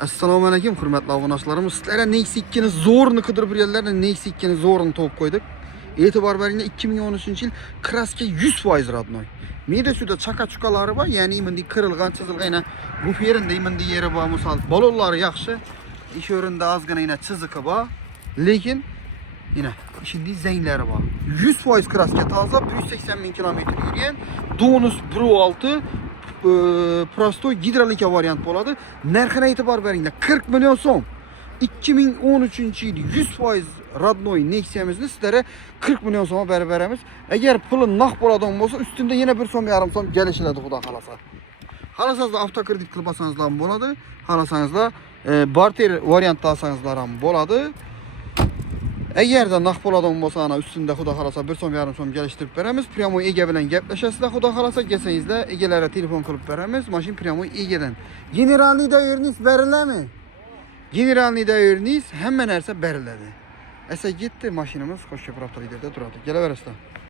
Assalomu alaykum, hurmatli obunachilarimiz. Sizlarga Nexia 2 zo'rni qidirib yurganlarga Nexia 2 zo'rni topib qo'ydik. E'tibor beringlar, 2013-yil kraska 100% radnoy. Menda shuda chaka-chukalari bor, ya'ni bunday qirilgan, chizilgan, bu yerinde bunday yeri bor, misol balonlari yaxshi. Ish o'rinda ozgina chiziqi bor, lekin shunday zanglari bor. 100% kraska toza, 180 ming kilometr yurgan, Donus Pro 6 prostoy gidrolika variant bo'ladi. Narxini e'tibor beringlar, 40 million so'm. 2013-yil 100% radnoy Nexia'mizni sizlarga 40 million so'mga berib beramiz. Agar puli naq bo'ladigan bo'lsa, ustunda yana 1,5 so'm kelishiladi, xudo xolasa. Xohlasangiz avtokredit qilib olsangizlar ham bo'ladi. Xohlasangiz barter variant olsangizlar ham bo'ladi. Agarda naq bo'ladigan bo'lsa, ana ustunda xudo xolasa 1,5 so'm kelishtirib beramiz. Pryamoy ega bilan gaplashasizlar, xudo xolasa kelsangizlar, egalariga telefon qilib beramiz. Mashin pryamoy egadan. Generalniy doirniz berilami? Generalniy doirniz hamma narsa beriladi. Esa yetdi mashinamiz Qo'shcha Pravtoliderda turadi. Kelaverasizlar.